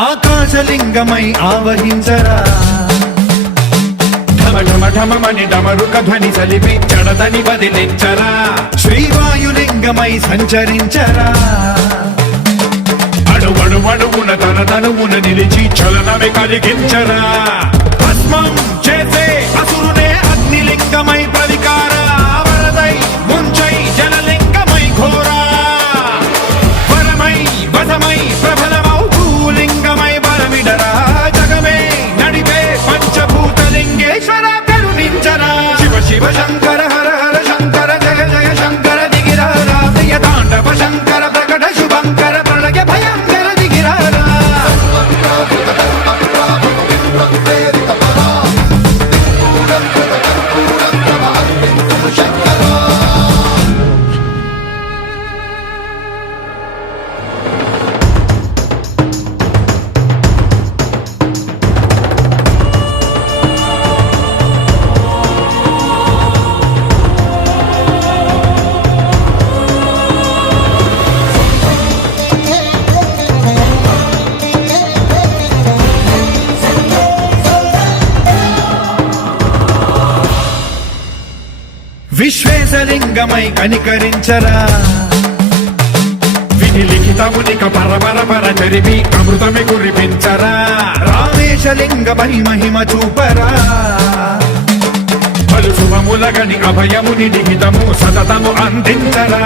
ఆకాశలింగమై ఆవహించరా ఢమ ఢమ ఢమమని డమరుక ధ్వని సలిపి జడదని వదిలించరా శ్రీవాయులింగమై సంచరించరా అణువణువున తన తనువున నిలిచి చలనమే కలిగించరా భస్మం చేసే అసురునే అగ్నిలింగమై ప్రవికార వరదై ముంచై జలలింగమై ఘోరా వరమై వసమై ప్రబలమౌ భూలింగమై బలమిడరా జగమే నడిపే పంచభూతలింగేశ్వర కరుణించరా శివ శివ శంకర హర హర శంకర జయ జయ శంకర దిగిరారా ప్రియ తాండవ శంకర ప్రకట శుభంకర ప్రళయ భయంకర దిగిరారా విశ్వేశలింగమై కనికరించరా విధి లిఖితమునిక పరపర చరివి అమృతమే కురిపించరా రామేశలింగమై మహిమ చూపరా పలు శుభములగని అభయముని నిహితము సతతము అందించరా